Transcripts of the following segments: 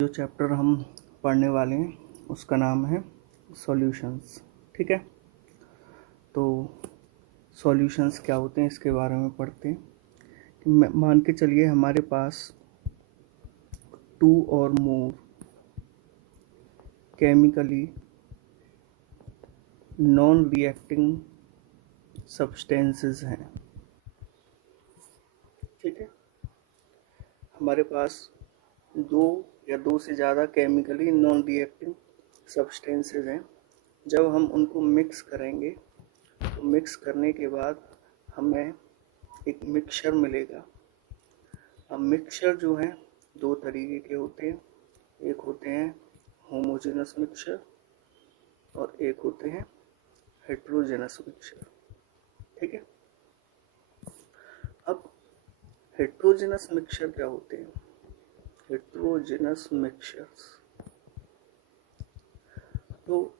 जो चैप्टर हम पढ़ने वाले हैं उसका नाम है सॉल्यूशंस। ठीक है, तो सॉल्यूशंस क्या होते हैं इसके बारे में पढ़ते हैं। कि मान के चलिए हमारे पास 2 और मोर केमिकली नॉन रिएक्टिंग सब्सटेंसेस हैं। ठीक है, हमारे पास 2 या 2 से ज़्यादा केमिकली नॉन रिएक्टिंग सब्सटेंसेस हैं। जब हम उनको मिक्स करेंगे तो मिक्स करने के बाद हमें एक मिक्सचर मिलेगा। अब मिक्सचर जो है 2 तरीके के होते हैं, एक होते हैं होमोजेनस मिक्सचर और एक होते हैं हेट्रोजेनस मिक्सचर। ठीक है, अब हेट्रोजेनस मिक्सचर क्या होते हैं? हेट्रोजेनस मिक्सचर्स, तो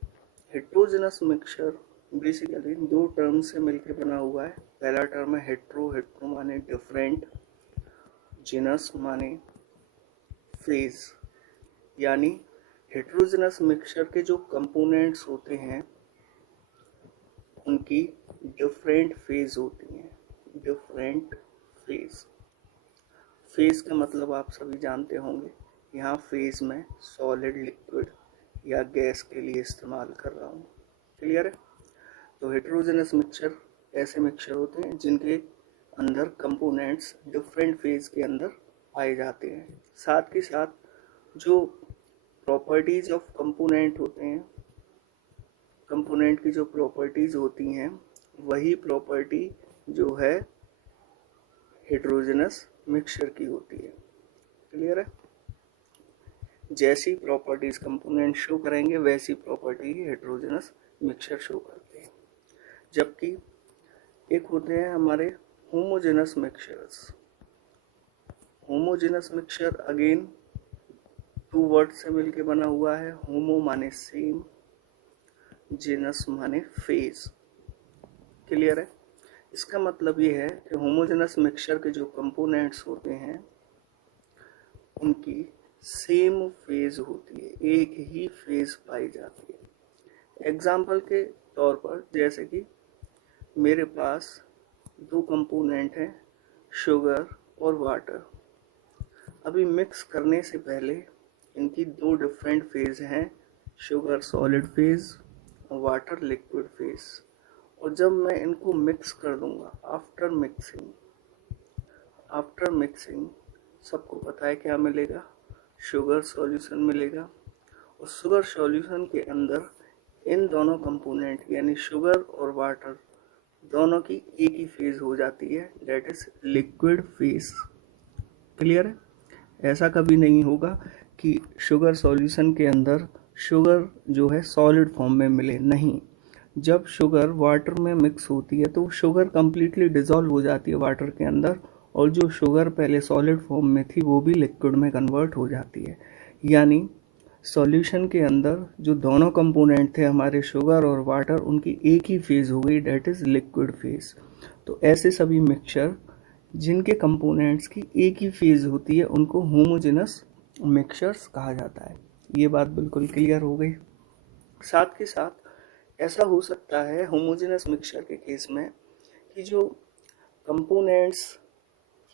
हेट्रोजेनस मिक्सचर बेसिकली 2 टर्म से मिलकर बना हुआ है। पहला टर्म है हेट्रो, हेट्रो माने डिफरेंट, जेनस माने फेज, यानी हेट्रोजेनस मिक्सचर के जो कंपोनेंट्स होते हैं उनकी डिफरेंट फेज होती हैं। डिफरेंट फेज, फेज का मतलब आप सभी जानते होंगे। यहाँ फेज में सॉलिड, लिक्विड या गैस के लिए इस्तेमाल कर रहा हूँ। क्लियर है? तो हेट्रोजेनस मिक्सचर ऐसे मिक्सचर होते हैं जिनके अंदर कंपोनेंट्स डिफरेंट फेज के अंदर पाए जाते हैं। साथ ही साथ जो प्रॉपर्टीज ऑफ कंपोनेंट होते हैं, कंपोनेंट की जो प्रॉपर्टीज होती हैं वही प्रॉपर्टी जो है हेट्रोजेनस मिक्सचर की होती है। क्लियर है? जैसी प्रॉपर्टीज कंपोनेंट शो करेंगे वैसी प्रॉपर्टी ही हेट्रोजेनस मिक्सचर शो करते हैं। जबकि एक होते हैं हमारे homogeneous mixtures. Homogeneous mixture again 2 word से मिलके बना हुआ है। होमो माने सेम, जेनस माने फेज। क्लियर है? इसका मतलब ये है कि होमोजेनस मिक्सचर के जो कंपोनेंट्स होते हैं उनकी सेम फेज होती है, एक ही फेज पाई जाती है। एग्जाम्पल के तौर पर जैसे कि मेरे पास 2 कंपोनेंट हैं, शुगर और वाटर। अभी मिक्स करने से पहले इनकी 2 डिफरेंट फेज हैं, शुगर सॉलिड फेज और वाटर लिक्विड फेज। और जब मैं इनको मिक्स कर दूंगा, आफ्टर मिक्सिंग सबको पता है क्या मिलेगा? शुगर सॉल्यूशन मिलेगा। और शुगर सॉल्यूशन के अंदर इन दोनों कंपोनेंट यानी शुगर और वाटर दोनों की एक ही फेज हो जाती है, that is liquid phase. Clear है? ऐसा कभी नहीं होगा कि शुगर सॉल्यूशन के अंदर शुगर जो है सॉलिड फॉर्म में मिले, नहीं। जब शुगर वाटर में मिक्स होती है तो शुगर कंप्लीटली डिजॉल्व हो जाती है वाटर के अंदर, और जो शुगर पहले सॉलिड फॉर्म में थी वो भी लिक्विड में कन्वर्ट हो जाती है। यानी सॉल्यूशन के अंदर जो दोनों कंपोनेंट थे हमारे शुगर और वाटर, उनकी एक ही फेज हो गई, डेट इज लिक्विड फेज। तो ऐसे सभी मिक्सचर जिनके कंपोनेंट्स की एक ही फेज होती है उनको होमोजेनस मिक्सचर्स कहा जाता है। ये बात बिल्कुल क्लियर हो गई। साथ के साथ ऐसा हो सकता है होमोजेनस मिक्सचर के केस में कि जो कंपोनेंट्स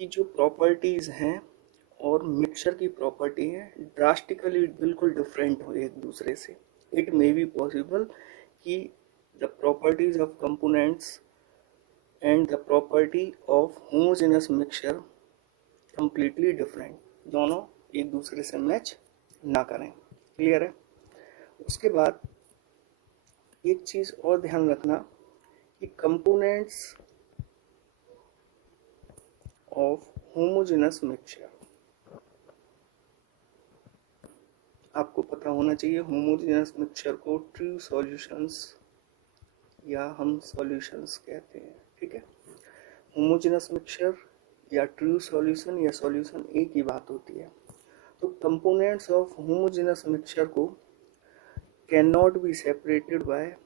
की जो प्रॉपर्टीज़ हैं और मिक्सचर की प्रॉपर्टी है ड्रास्टिकली बिल्कुल डिफरेंट हो एक दूसरे से। इट मे बी पॉसिबल कि the properties of components and the property of homogeneous mixture completely different, दोनों एक दूसरे से मैच ना करें। क्लियर है? उसके बाद एक चीज़ और ध्यान रखना कि कंपोनेंट्स ऑफ होमोजेनस मिक्सचर, आपको पता होना चाहिए होमोजेनस मिक्सचर को ट्रू सॉल्यूशंस या हम सॉल्यूशंस कहते हैं। ठीक है, होमोजेनस मिक्सचर या ट्रू सॉल्यूशन या सॉल्यूशन एक ही बात होती है। तो कंपोनेंट्स ऑफ होमोजेनस मिक्सचर को can not be separated by,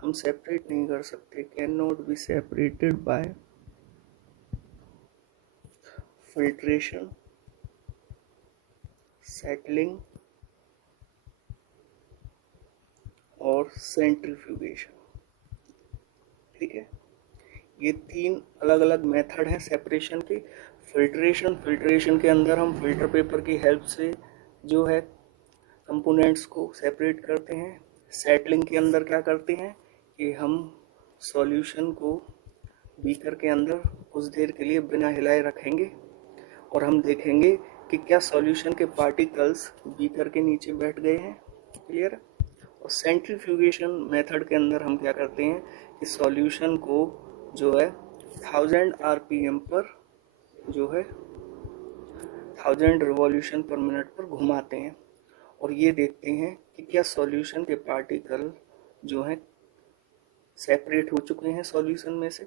हम सेपरेट नहीं कर सकते, can not be separated by filtration, settling और सेंट्रीफ्यूगेशन। ठीक है, ये 3 अलग अलग मेथड हैं सेपरेशन के। फिल्ट्रेशन के अंदर हम फिल्टर पेपर की हेल्प से जो है कंपोनेंट्स को सेपरेट करते हैं। सेटलिंग के अंदर क्या करते हैं कि हम सॉल्यूशन को बीकर के अंदर कुछ देर के लिए बिना हिलाए रखेंगे और हम देखेंगे कि क्या सॉल्यूशन के पार्टिकल्स बीकर के नीचे बैठ गए हैं। क्लियर। और सेंट्रीफ्यूगेशन मेथड के अंदर हम क्या करते हैं कि सॉल्यूशन को जो है 1000 RPM पर जो है 1000 रिवॉल्यूशन पर मिनट पर घुमाते हैं और ये देखते हैं कि क्या सॉल्यूशन के पार्टिकल जो हैं सेपरेट हो चुके हैं सॉल्यूशन में से।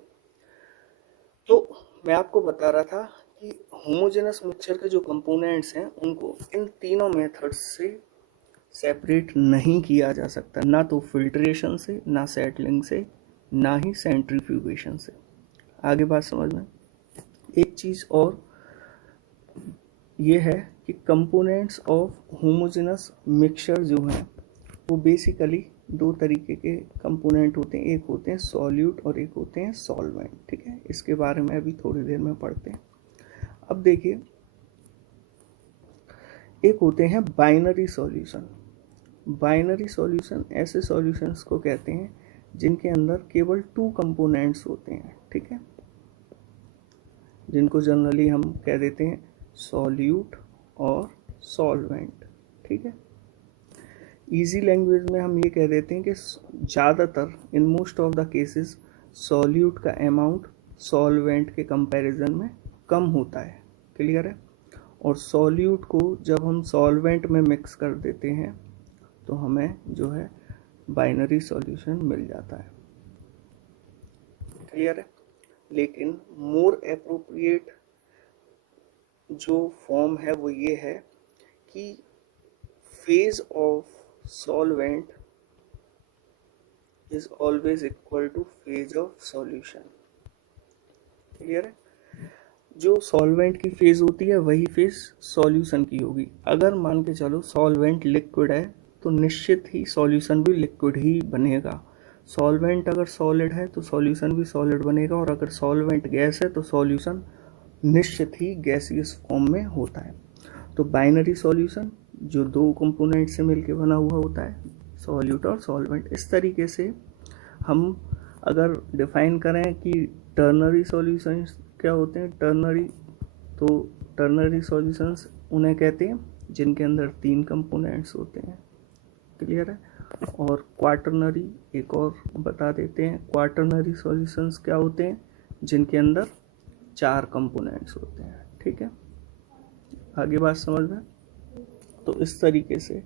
तो मैं आपको बता रहा था कि होमोजेनस मिक्सचर के जो कंपोनेंट्स हैं उनको इन तीनों मेथड्स से सेपरेट नहीं किया जा सकता, ना तो फिल्ट्रेशन से, ना सेटलिंग से, ना ही सेंट्रीफ्यूगेशन से। आगे बात समझ में। एक चीज़ और ये है कि कंपोनेंट्स ऑफ होमोजेनस मिक्सचर जो हैं वो बेसिकली 2 तरीके के कंपोनेंट होते हैं, एक होते हैं सॉल्यूट और एक होते हैं सॉल्वेंट। ठीक है, इसके बारे में अभी थोड़ी देर में पढ़ते हैं। अब देखिए, एक होते हैं बाइनरी सॉल्यूशन। बाइनरी सॉल्यूशन ऐसे सॉल्यूशंस को कहते हैं जिनके अंदर केवल 2 कंपोनेंट्स होते हैं। ठीक है, जिनको जनरली हम कह देते हैं सॉल्यूट और सॉल्वेंट। ठीक है, इजी लैंग्वेज में हम ये कह देते हैं कि ज़्यादातर in most of the cases solute का अमाउंट सॉल्वेंट के कंपैरिजन में कम होता है। क्लियर है। और सॉल्यूट को जब हम सॉल्वेंट में मिक्स कर देते हैं तो हमें जो है बाइनरी सॉल्यूशन मिल जाता है। क्लियर है। लेकिन मोर एप्रोप्रिएट जो फॉर्म है वो ये है कि phase of solvent is always equal two phase of solution. Clear है। जो सॉल्वेंट की फेज होती है वही फेज सॉल्यूशन की होगी। अगर मान के चलो सॉल्वेंट लिक्विड है तो निश्चित ही सॉल्यूशन भी लिक्विड ही बनेगा। सॉल्वेंट अगर सॉलिड है तो सॉल्यूशन भी सॉलिड बनेगा, और अगर सॉल्वेंट गैस है तो सॉल्यूशन निश्चित ही गैसियस फॉर्म में होता है। तो बाइनरी सॉल्यूशन जो 2 कंपोनेंट से मिलकर बना हुआ होता है, सॉल्यूट और सॉल्वेंट। इस तरीके से हम अगर डिफाइन करें कि टर्नरी सॉल्यूशंस क्या होते हैं, तो टर्नरी सॉल्यूशंस उन्हें कहते हैं जिनके अंदर 3 कंपोनेंट्स होते हैं। क्लियर है। और क्वाटरनरी एक और बता देते हैं, क्वाटरनरी सॉल्यूशंस क्या होते हैं जिनके अंदर 4 कंपोनेंट्स होते हैं। ठीक है, आगे बात समझ में। तो इस तरीके से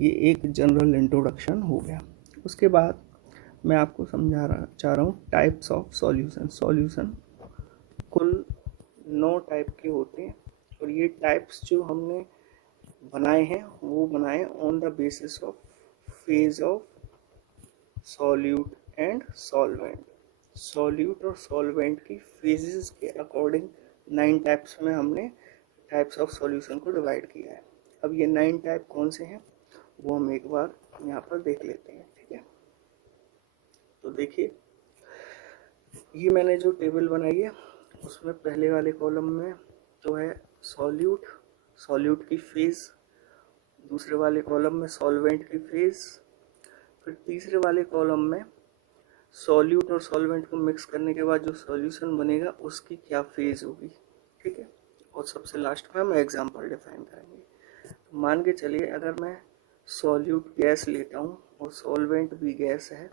ये एक जनरल इंट्रोडक्शन हो गया। उसके बाद मैं आपको चाह रहा हूँ टाइप्स ऑफ सॉल्यूशन। सॉल्यूशन कुल 9 टाइप के होते हैं, और ये टाइप्स जो हमने बनाए हैं वो बनाए on the basis of phase of solute and solvent. Solute और सॉल्वेंट की फेजेस के अकॉर्डिंग 9 टाइप्स में हमने टाइप्स ऑफ सॉल्यूशन को डिवाइड किया है। अब ये 9 टाइप कौन से हैं वो हम एक बार यहाँ पर देख लेते हैं। ठीक है, तो देखिए, ये मैंने जो टेबल बनाई है उसमें पहले वाले कॉलम में तो है सॉल्यूट, सॉल्यूट की फेज, दूसरे वाले कॉलम में सॉल्वेंट की फेज, फिर तीसरे वाले कॉलम में सॉल्यूट और सॉल्वेंट को मिक्स करने के बाद जो सॉल्यूशन बनेगा उसकी क्या फेज होगी। ठीक है, और सबसे लास्ट में हम एग्जांपल डिफाइन करेंगे। तो मान के चलिए अगर मैं सॉल्यूट गैस लेता हूँ और सॉल्वेंट भी गैस है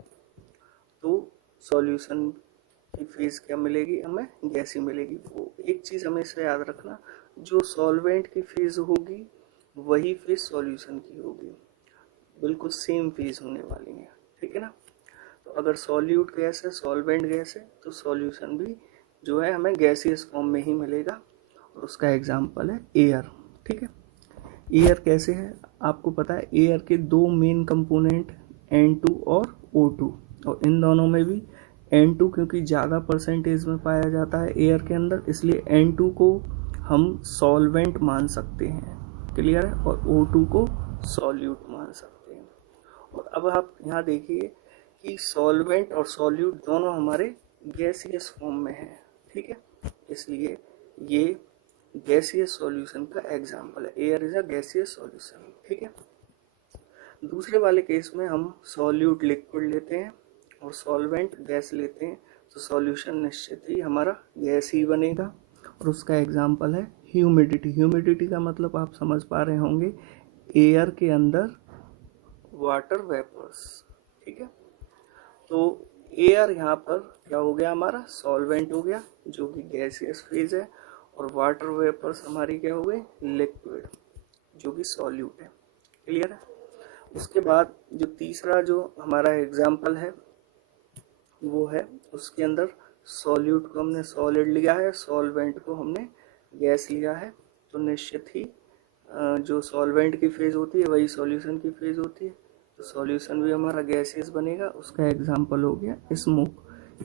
तो सॉल्यूशन की फेज क्या मिलेगी, हमें गैस ही मिलेगी। वो एक चीज़ हमेशा याद रखना, जो सॉल्वेंट की फेज होगी वही फेज सॉल्यूशन की होगी, बिल्कुल सेम फेज होने वाली है। ठीक है ना। तो अगर सॉल्यूट गैस है, सॉल्वेंट गैस है, तो सॉल्यूशन भी जो है हमें गैसियस फॉर्म में ही मिलेगा, और उसका एग्जांपल है एयर। ठीक है, एयर कैसे है आपको पता है। एयर के 2 मेन कंपोनेंट N2 और O2, और इन दोनों में भी N2 क्योंकि ज़्यादा परसेंटेज में पाया जाता है एयर के अंदर, इसलिए N2 को हम सॉल्वेंट मान सकते हैं। क्लियर है, और O2 को सॉल्यूट मान सकते हैं। और अब आप यहाँ देखिए कि सॉल्वेंट और सॉल्यूट दोनों हमारे गैसियस फॉर्म में हैं, ठीक है, इसलिए ये गैसियस सॉल्यूशन का एग्जाम्पल है। Air is a gaseous solution, ठीक है। दूसरे वाले केस में हम सॉल्यूट लिक्विड लेते हैं और सॉल्वेंट गैस लेते हैं, तो सॉल्यूशन निश्चित ही हमारा गैस ही बनेगा, और उसका एग्जाम्पल है ह्यूमिडिटी। ह्यूमिडिटी का मतलब आप समझ पा रहे होंगे, एयर के अंदर वाटर वेपर्स, ठीक है। तो एयर यहाँ पर क्या हो गया, हमारा सॉल्वेंट हो गया जो कि गैसियस फेज है, और वाटर वेपर्स हमारी क्या हो गई, लिक्विड जो कि सॉल्यूट है। क्लियर है। उसके बाद जो तीसरा जो हमारा एग्जाम्पल है वो है, उसके अंदर सॉल्यूट को हमने सॉलिड लिया है, सॉल्वेंट को हमने गैस लिया है, तो निश्चित ही जो सॉल्वेंट की फेज होती है वही सॉल्यूशन की फेज होती है, तो सॉल्यूशन भी हमारा गैसियस बनेगा। उसका एग्जाम्पल हो गया स्मोक।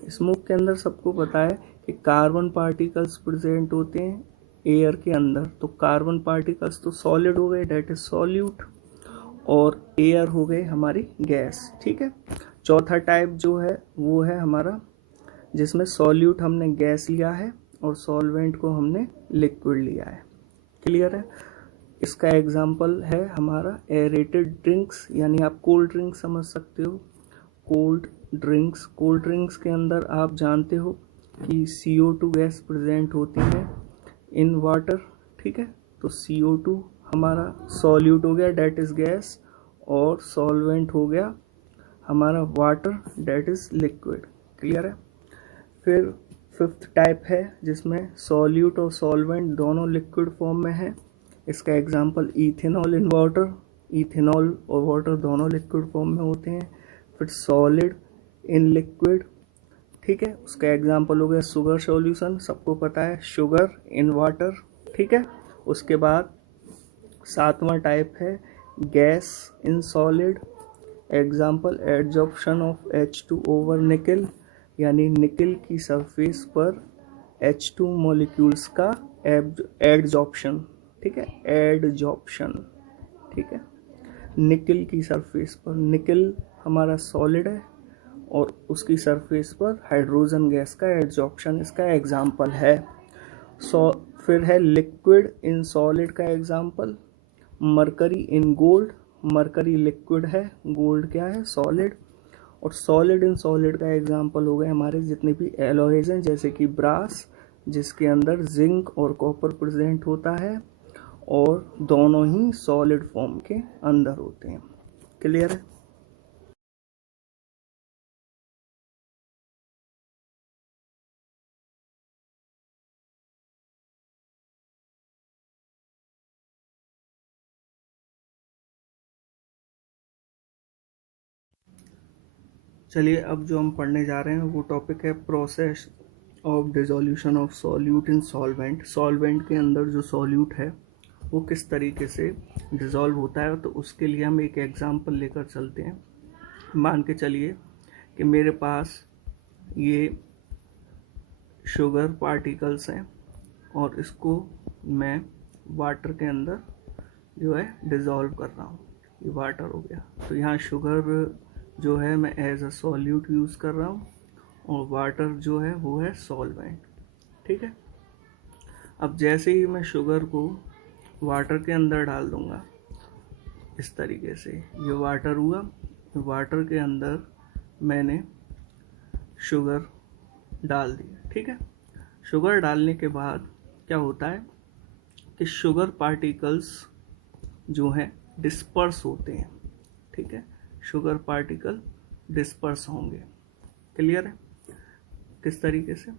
स्मोक के अंदर सबको पता है कि कार्बन पार्टिकल्स प्रेजेंट होते हैं एयर के अंदर, तो कार्बन पार्टिकल्स तो सॉलिड हो गए, डेट इज सॉल्यूट, और एयर हो गए हमारी गैस, ठीक है। चौथा टाइप जो है वो है हमारा जिसमें सॉल्यूट हमने गैस लिया है और सॉल्वेंट को हमने लिक्विड लिया है। क्लियर है। इसका एग्जाम्पल है हमारा एरेटेड ड्रिंक्स, यानी आप कोल्ड ड्रिंक समझ सकते हो। कोल्ड ड्रिंक्स, कोल्ड ड्रिंक्स के अंदर आप जानते हो कि CO2 गैस प्रेजेंट होती है इन वाटर, ठीक है। तो CO2 हमारा सॉल्यूट हो गया, डेट इज गैस, और सॉल्वेंट हो गया हमारा water, that is liquid. Clear है। फिर फिफ्थ टाइप है जिसमें सॉल्यूट और सॉल्वेंट दोनों लिक्विड फॉर्म में है। इसका example ethanol in water, ethanol और वाटर दोनों लिक्विड फॉर्म में होते हैं। फिर सॉलिड इन लिक्विड, ठीक है, उसका एग्जांपल हो गया शुगर सॉल्यूशन, सबको पता है शुगर इन वाटर, ठीक है। उसके बाद सातवां टाइप है gas in solid, example adsorption of H2 over निकल, यानी निकल की सरफेस पर H2 मॉलिक्यूल्स का एडजॉर्प्शन, ठीक है, एडजॉर्प्शन, ठीक है। निकल की सरफेस पर, निकल हमारा सॉलिड है और उसकी सरफेस पर हाइड्रोजन गैस का एडजॉर्प्शन इसका एग्जांपल है। फिर है लिक्विड इन सॉलिड का example mercury in gold, mercury liquid है, गोल्ड क्या है, सॉलिड। और सॉलिड इन सॉलिड का एग्जांपल हो गए हमारे जितने भी एलॉयज हैं, जैसे कि ब्रास जिसके अंदर जिंक और कॉपर प्रेजेंट होता है, और दोनों ही सॉलिड फॉर्म के अंदर होते हैं। क्लियर है। चलिए अब जो हम पढ़ने जा रहे हैं वो टॉपिक है process of dissolution of solute in solvent. Solvent के अंदर जो सॉल्यूट है वो किस तरीके से डिसॉल्व होता है, तो उसके लिए हम एक एग्जांपल लेकर चलते हैं। मान के चलिए कि मेरे पास ये शुगर पार्टिकल्स हैं और इसको मैं वाटर के अंदर जो है डिसॉल्व कर रहा हूँ, ये वाटर हो गया। तो यहाँ शुगर जो है मैं एज अ सॉल्यूट यूज़ कर रहा हूँ और वाटर जो है वो है सॉल्वेंट, ठीक है। अब जैसे ही मैं शुगर को वाटर के अंदर डाल दूँगा इस तरीके से, ये वाटर हुआ, वाटर के अंदर मैंने शुगर डाल दिया, ठीक है। शुगर डालने के बाद क्या होता है कि शुगर पार्टिकल्स जो हैं डिस्पर्स होते हैं, ठीक है, शुगर पार्टिकल डिस्पर्स होंगे। क्लियर है। किस तरीके से,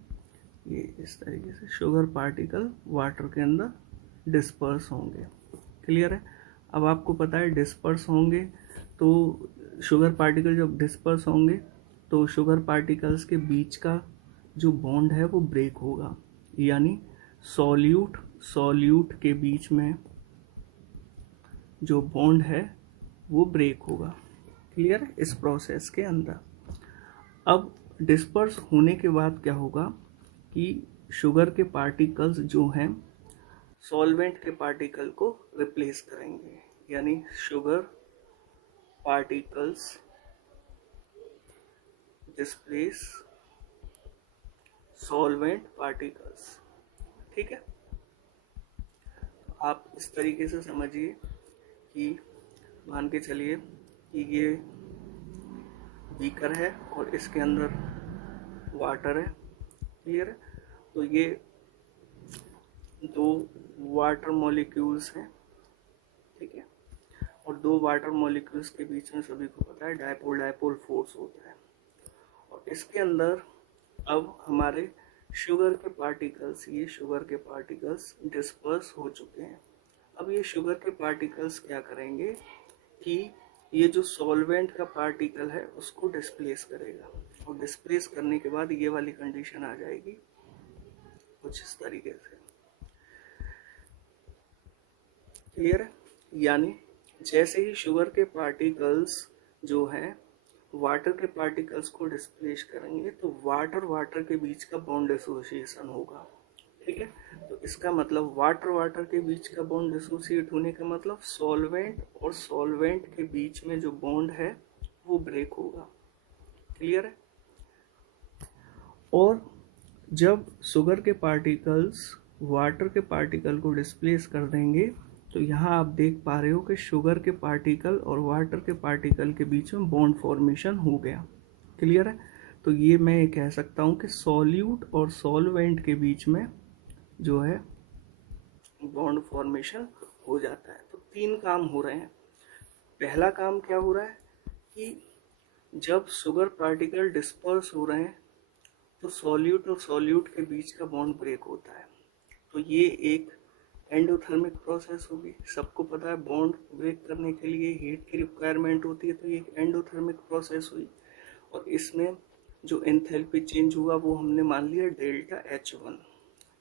ये इस तरीके से शुगर पार्टिकल वाटर के अंदर डिस्पर्स होंगे। क्लियर है। अब आपको पता है डिस्पर्स होंगे, तो शुगर पार्टिकल जब डिस्पर्स होंगे तो शुगर पार्टिकल्स के बीच का जो बॉन्ड है वो ब्रेक होगा, यानी सॉल्यूट के बीच में जो बॉन्ड है वो ब्रेक होगा। क्लियर है। इस प्रोसेस के अंदर अब डिस्पर्स होने के बाद क्या होगा कि शुगर के पार्टिकल्स जो हैं सॉल्वेंट के पार्टिकल को रिप्लेस करेंगे, यानी sugar particles displace solvent particles. ठीक है, आप इस तरीके से समझिए कि मान के चलिए कि ये बीकर है और इसके अंदर वाटर है, क्लियर है। तो ये दो वाटर मॉलिक्यूल्स हैं, ठीक है, और दो वाटर मॉलिक्यूल्स के बीच में सभी को पता है डायपोल डायपोल फोर्स होता है। और इसके अंदर अब हमारे शुगर के पार्टिकल्स, ये शुगर के पार्टिकल्स डिस्पर्स हो चुके हैं। अब ये शुगर के पार्टिकल्स क्या करेंगे कि ये जो सॉल्वेंट का पार्टिकल है उसको डिस्प्लेस करेगा, और डिस्प्लेस करने के बाद ये वाली कंडीशन आ जाएगी कुछ इस तरीके से, क्लियर है। यानी जैसे ही शुगर के पार्टिकल्स जो हैं वाटर के पार्टिकल्स को डिस्प्लेस करेंगे तो वाटर वाटर के बीच का बॉन्ड एसोसिएशन होगा, ठीक है। तो इसका मतलब वाटर वाटर के बीच का बॉन्ड एसोसिएट होने का मतलब सॉल्वेंट और सॉल्वेंट के बीच में जो बॉन्ड है वो ब्रेक होगा, क्लियर है। और जब शुगर के पार्टिकल्स वाटर के पार्टिकल को डिस्प्लेस कर देंगे तो यहाँ आप देख पा रहे हो कि शुगर के पार्टिकल और वाटर के पार्टिकल के बीच में बॉन्ड फॉर्मेशन हो गया, क्लियर है। तो ये मैं कह सकता हूँ कि सॉल्यूट और सॉल्वेंट के बीच में जो है बॉन्ड फॉर्मेशन हो जाता है। तो तीन काम हो रहे हैं। पहला काम क्या हो रहा है कि जब शुगर पार्टिकल डिस्पर्स हो रहे हैं तो सॉल्यूट और सॉल्यूट के बीच का बॉन्ड ब्रेक होता है। तो ये एक एंडोथर्मिक प्रोसेस होगी। सबको पता है बॉन्ड ब्रेक करने के लिए हीट की रिक्वायरमेंट होती है, तो ये एक एंडोथर्मिक प्रोसेस हुई। और इसमें जो एंथैल्पी चेंज हुआ वो हमने मान लिया डेल्टा H1,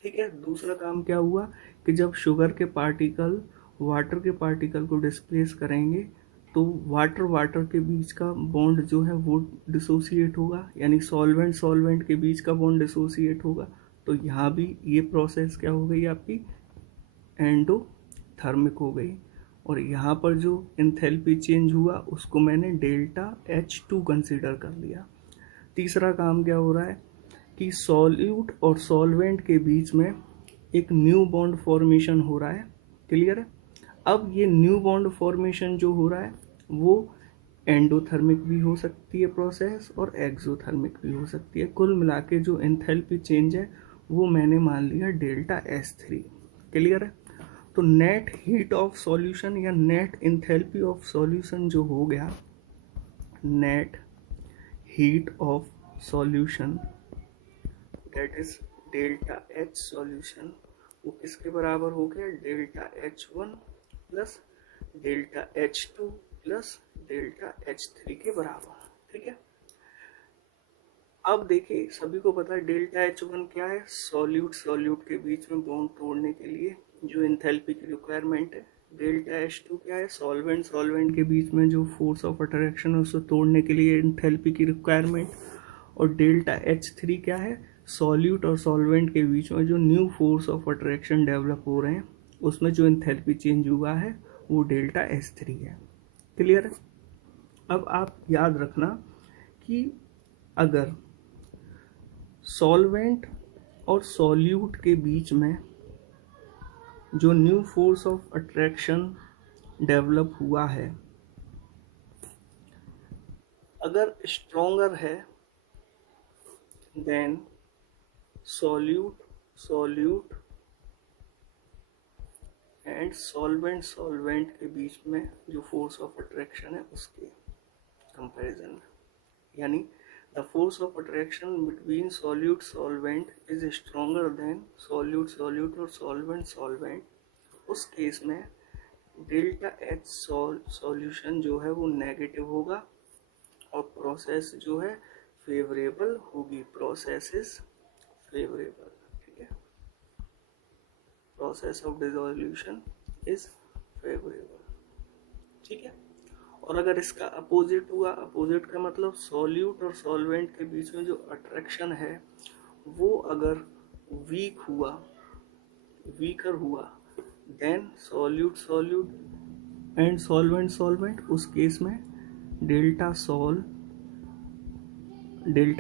ठीक है। दूसरा काम क्या हुआ कि जब शुगर के पार्टिकल वाटर के पार्टिकल को डिस्प्लेस करेंगे तो वाटर वाटर के बीच का बॉन्ड जो है वो डिसोसिएट होगा, यानी सॉल्वेंट सॉल्वेंट के बीच का बॉन्ड डिसोसिएट होगा। तो यहाँ भी ये प्रोसेस क्या हो गई आपकी एंडोथर्मिक हो गई। और यहाँ पर जो एंथैल्पी चेंज हुआ उसको मैंने डेल्टा H2 कंसीडर कर लिया। तीसरा काम क्या हो रहा है कि सॉल्यूट और सॉल्वेंट के बीच में एक न्यू बॉन्ड फॉर्मेशन हो रहा है, क्लियर है। अब ये न्यू बॉन्ड फॉर्मेशन जो हो रहा है वो एंडोथर्मिक भी हो सकती है प्रोसेस और एक्सोथर्मिक भी हो सकती है। कुल मिला के जो एंथैल्पी चेंज है वो मैंने मान लिया डेल्टा S3, क्लियर है। तो नेट हीट ऑफ सॉल्यूशन या नेट एंथैल्पी ऑफ सॉल्यूशन जो हो गया, net heat of solution that is delta H solution, वो किसके बराबर हो गया delta H1 plus delta H2 plus delta H3 के बराबर, ठीक है। अब देखिए सभी को पता है डेल्टा H1 क्या है, सॉल्यूट सॉल्यूट के बीच में बॉन्ड तोड़ने के लिए जो एंथैल्पी की रिक्वायरमेंट है। डेल्टा H2 क्या है, सॉल्वेंट सॉल्वेंट के बीच में जो फोर्स ऑफ अट्रैक्शन है उसको तोड़ने के लिए एंथैल्पी की रिक्वायरमेंट। और डेल्टा H3 क्या है, सॉल्यूट और सॉल्वेंट के बीच में जो new force of attraction develop हो रहे हैं उसमें जो एंथैल्पी चेंज हुआ है वो डेल्टा S3 है, क्लियर है। अब आप याद रखना कि अगर सॉल्वेंट और सॉल्यूट के बीच में जो new force of attraction develop हुआ है अगर स्ट्रोंगर है देन सॉल्यूट एंड सॉल्वेंट के बीच में जो फोर्स ऑफ अट्रैक्शन है उसके कंपैरिजन में, यानी the force of attraction between solute solvent is stronger then solute और सॉल्वेंट। उस केस में डेल्टा H सॉल्यूशन जो है वो नेगेटिव होगा और प्रोसेस जो है फेवरेबल होगी, प्रोसेस इज फेवरेबल, ठीक है। Process of dissolution is favourable, ठीक है। और अगर इसका अपोजिट हुआ, अपोजिट का मतलब सॉल्यूट और सॉल्वेंट के बीच में जो अट्रैक्शन है वो अगर वीकर हुआ then solute solute and solvent solvent, उस केस में डेल्टा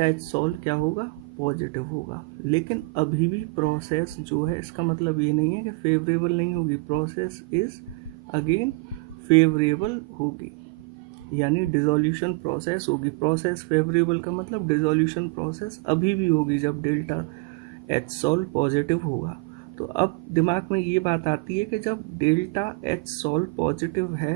एच सॉल क्या होगा, पॉजिटिव होगा। लेकिन अभी भी प्रोसेस जो है, इसका मतलब ये नहीं है कि फेवरेबल नहीं होगी, प्रोसेस इज अगेन फेवरेबल होगी, यानी डिसोल्यूशन प्रोसेस होगी। प्रोसेस फेवरेबल का मतलब डिसोल्यूशन प्रोसेस अभी भी होगी जब डेल्टा एच सॉल पॉजिटिव होगा। तो अब दिमाग में ये बात आती है कि जब डेल्टा एच सॉल पॉजिटिव है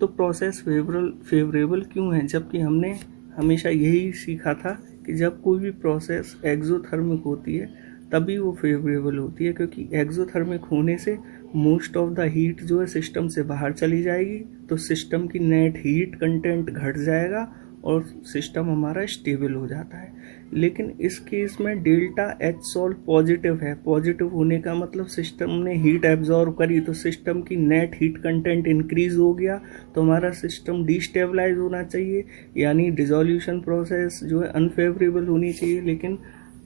तो प्रोसेस फेवरेबल क्यों है, जबकि हमने हमेशा यही सीखा था कि जब कोई भी प्रोसेस एक्सोथर्मिक होती है तभी वो फेवरेबल होती है, क्योंकि एक्सोथर्मिक होने से मोस्ट ऑफ द हीट जो है सिस्टम से बाहर चली जाएगी, तो सिस्टम की नेट हीट कंटेंट घट जाएगा और सिस्टम हमारा स्टेबल हो जाता है। लेकिन इस केस में डेल्टा एच सॉल पॉजिटिव है, पॉजिटिव होने का मतलब सिस्टम ने हीट एब्जॉर्ब करी, तो सिस्टम की नेट हीट कंटेंट इंक्रीज हो गया, तो हमारा सिस्टम डिस्टेबलाइज होना चाहिए, यानी डिसोल्यूशन प्रोसेस जो है अनफेवरेबल होनी चाहिए। लेकिन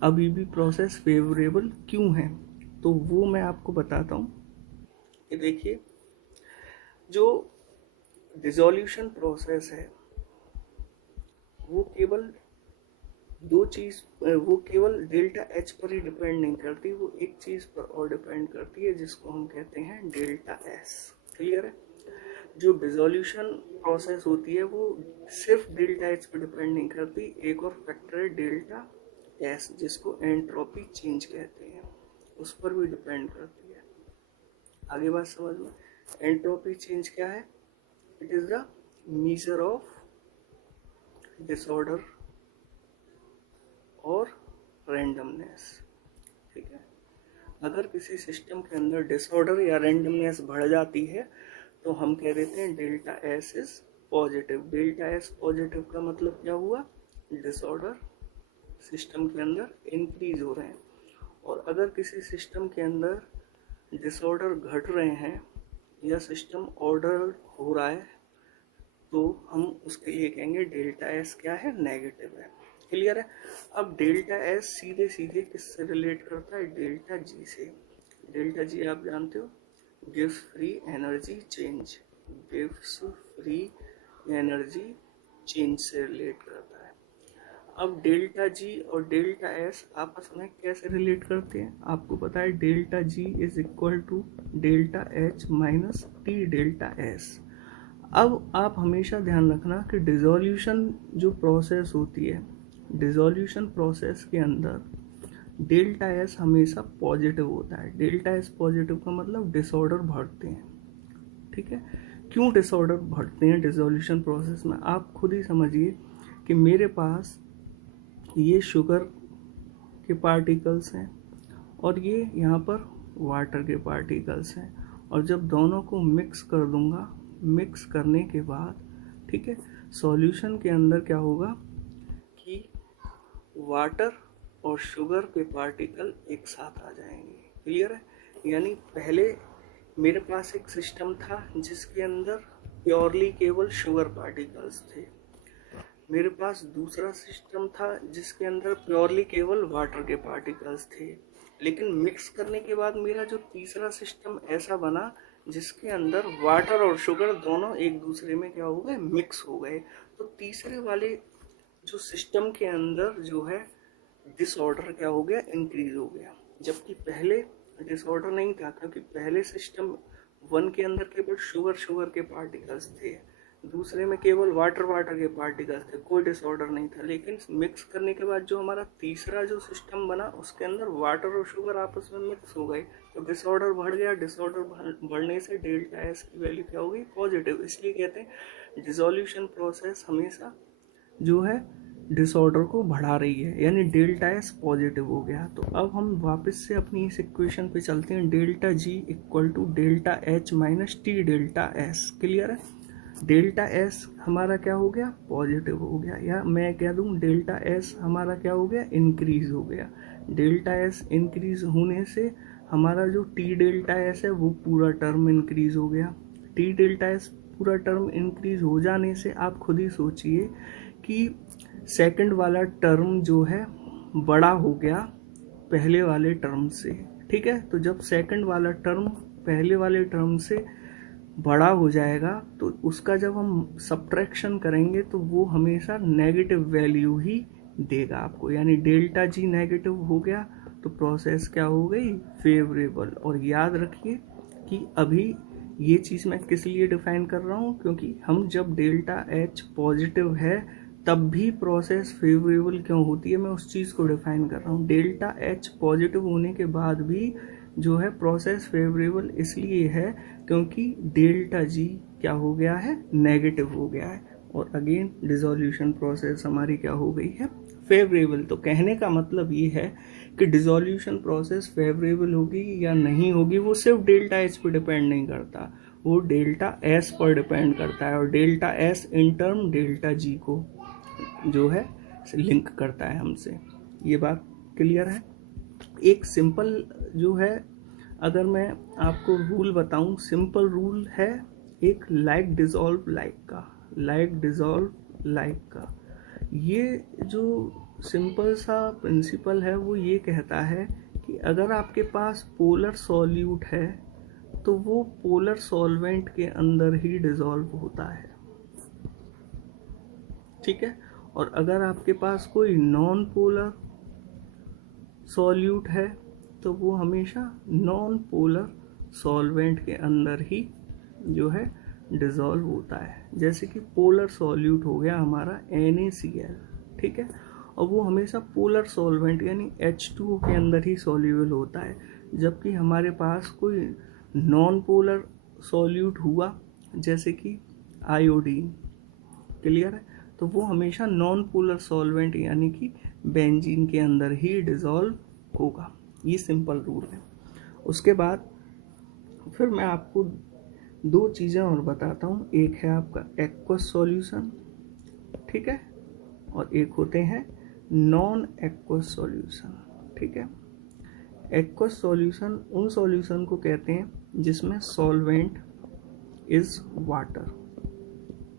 अभी भी प्रोसेस फेवरेबल क्यों है, तो वो मैं आपको बताता हूँ कि देखिए, जो डिसोल्यूशन प्रोसेस है वो केवल वो केवल डेल्टा एच पर ही डिपेंड नहीं करती, वो एक चीज पर और डिपेंड करती है जिसको हम कहते हैं डेल्टा एस। क्लियर है? जो डिसोल्यूशन प्रोसेस होती है वो सिर्फ डेल्टा एच पर डिपेंड नहीं करती, एक और फैक्टर है डेल्टा एस जिसको एंट्रोपी चेंज कहते हैं, उस पर भी डिपेंड करती है। आगे बात समझ में? एंट्रोपी चेंज क्या है? It is the measure of disorder और रैंडमनेस। ठीक है, अगर किसी सिस्टम के अंदर डिसऑर्डर या रैंडमनेस बढ़ जाती है तो हम कह देते हैं delta S is positive. Delta S positive का मतलब क्या हुआ? डिसऑर्डर सिस्टम के अंदर इंक्रीज हो रहे हैं। और अगर किसी सिस्टम के अंदर डिसऑर्डर घट रहे हैं या सिस्टम ऑर्डर हो रहा है तो हम उसके लिए कहेंगे डेल्टा एस क्या है? नेगेटिव है। क्लियर है? अब डेल्टा एस सीधे सीधे किससे रिलेट करता है? डेल्टा जी से। डेल्टा जी आप जानते हो, gives free energy change, gives free energy change से रिलेट करता है। अब डेल्टा जी और डेल्टा एस आपस में कैसे रिलेट करते हैं? आपको पता है delta G is equal to delta H minus T delta S. अब आप हमेशा ध्यान रखना कि डिसोल्यूशन जो प्रोसेस होती है, डिसोल्यूशन प्रोसेस के अंदर डेल्टा एस हमेशा पॉजिटिव होता है। डेल्टा एस पॉजिटिव का मतलब डिसऑर्डर बढ़ते हैं। ठीक है, क्यों डिसऑर्डर बढ़ते हैं डिसोल्यूशन प्रोसेस में? आप खुद ही समझिए कि मेरे पास ये शुगर के पार्टिकल्स हैं और ये यहाँ पर वाटर के पार्टिकल्स हैं, और जब दोनों को मिक्स कर दूंगा, मिक्स करने के बाद ठीक है, सॉल्यूशन के अंदर क्या होगा कि वाटर और शुगर के पार्टिकल एक साथ आ जाएंगे। क्लियर है? यानी पहले मेरे पास एक सिस्टम था जिसके अंदर प्योरली केवल शुगर पार्टिकल्स थे, मेरे पास दूसरा सिस्टम था जिसके अंदर प्योरली केवल वाटर के पार्टिकल्स थे, लेकिन मिक्स करने के बाद मेरा जो तीसरा सिस्टम ऐसा बना जिसके अंदर वाटर और शुगर दोनों एक दूसरे में क्या हो गए? मिक्स हो गए। तो तीसरे वाले जो सिस्टम के अंदर जो है डिसऑर्डर क्या हो गया? इंक्रीज हो गया, जबकि पहले डिसऑर्डर नहीं था, क्योंकि पहले सिस्टम वन के अंदर केवल शुगर के पार्टिकल्स थे, दूसरे में केवल वाटर के पार्टिकल्स थे, कोई डिसऑर्डर नहीं था। लेकिन मिक्स करने के बाद जो हमारा तीसरा जो सिस्टम बना उसके अंदर वाटर और शुगर आपस में मिक्स हो गए, तो डिसऑर्डर बढ़ गया। डिसऑर्डर बढ़ने से डेल्टा एस की वैल्यू क्या हो गई? पॉजिटिव। इसलिए कहते हैं डिसोल्यूशन प्रोसेस हमेशा जो है डिसऑर्डर को बढ़ा रही है, यानी डेल्टा एस पॉजिटिव हो गया। तो अब हम वापस से अपनी इस इक्वेशन पे चलते हैं, delta G equal to delta H minus T delta S. Clear है? डेल्टा एस हमारा क्या हो गया? पॉजिटिव हो गया, या मैं कह दूं डेल्टा एस हमारा क्या हो गया? इंक्रीज हो गया। डेल्टा एस इंक्रीज होने से हमारा जो टी डेल्टा एस है वो पूरा टर्म इंक्रीज हो गया। टी डेल्टा एस पूरा टर्म इंक्रीज हो जाने से आप खुद ही सोचिए कि सेकंड वाला टर्म जो है बड़ा हो गया पहले वाले टर्म से। ठीक है, तो जब सेकंड वाला टर्म पहले वाले टर्म से बड़ा हो जाएगा तो उसका जब हम सब्ट्रैक्शन करेंगे तो वो हमेशा नेगेटिव वैल्यू ही देगा आपको, यानी डेल्टा जी नेगेटिव हो गया तो प्रोसेस क्या हो गई, फेवरेबल। और याद रखिए कि अभी ये चीज़ मैं किस लिए डिफाइन कर रहा हूँ, क्योंकि हम जब डेल्टा एच पॉजिटिव है तब भी प्रोसेस फेवरेबल क्यों होती है, मैं उस चीज़ को डिफाइन कर रहा हूँ। डेल्टा एच पॉजिटिव होने के बाद भी जो है प्रोसेस फेवरेबल इसलिए है क्योंकि डेल्टा जी क्या हो गया है, नेगेटिव हो गया है। और अगेन डिसोल्यूशन प्रोसेस हमारी क्या हो गई है, फेवरेबल। तो कहने का मतलब ये है कि डिसोल्यूशन प्रोसेस फेवरेबल होगी या नहीं होगी वो सिर्फ डेल्टा एच पर डिपेंड नहीं करता, वो डेल्टा एस पर डिपेंड करता है। और delta S in term delta G को जो है लिंक करता है हमसे। ये बात क्लियर है। एक सिंपल जो है, अगर मैं आपको रूल बताऊं, सिंपल रूल है एक लाइक डिसॉल्व लाइक का, लाइक डिसॉल्व लाइक का। ये जो सिंपल सा प्रिंसिपल है वो ये कहता है कि अगर आपके पास पोलर सॉल्यूट है तो वो पोलर सॉल्वेंट के अंदर ही डिसॉल्व होता है, ठीक है। और अगर आपके पास कोई नॉन पोलर सॉल्यूट है तो वो हमेशा नॉन पोलर सॉल्वेंट के अंदर ही जो है डिसॉल्व होता है। जैसे कि पोलर सॉल्यूट हो गया हमारा NaCl, ठीक है, और वो हमेशा पोलर सॉल्वेंट यानी H2O के अंदर ही सॉल्यूबल होता है। जबकि हमारे पास कोई नॉन पोलर सॉल्यूट हुआ जैसे कि आयोडीन, क्लियर है, तो वो हमेशा नॉन पोलर सॉल्वेंट यानी कि बेंजीन के अंदर ही डिसॉल्व होगा। ये सिंपल रूल है। उसके बाद फिर मैं आपको दो चीज़ें और बताता हूँ। एक है आपका एक्वस सॉल्यूशन, ठीक है, और एक होते हैं नॉन एक्वस सॉल्यूशन, ठीक है। एक्वस सॉल्यूशन उन सॉल्यूशन को कहते हैं जिसमें सॉल्वेंट इज वाटर,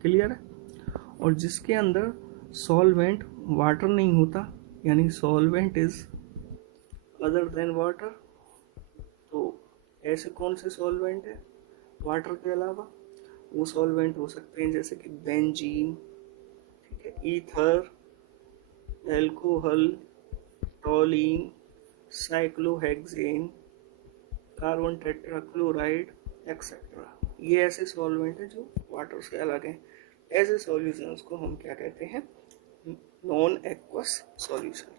क्लियर है, और जिसके अंदर सॉल्वेंट वाटर नहीं होता यानी solvent is other than water. तो ऐसे कौन से सॉल्वेंट है वाटर के अलावा, वो सॉल्वेंट हो सकते हैं जैसे कि बेंजीन, ठीक है, ether, alcohol, टॉलिन, cyclohexane, carbon tetrachloride etcetera. ये ऐसे सॉल्वेंट हैं जो वाटर से अलग हैं। ऐसे सॉल्यूशंस को हम क्या कहते हैं, नॉन एक्वस सॉल्यूशन।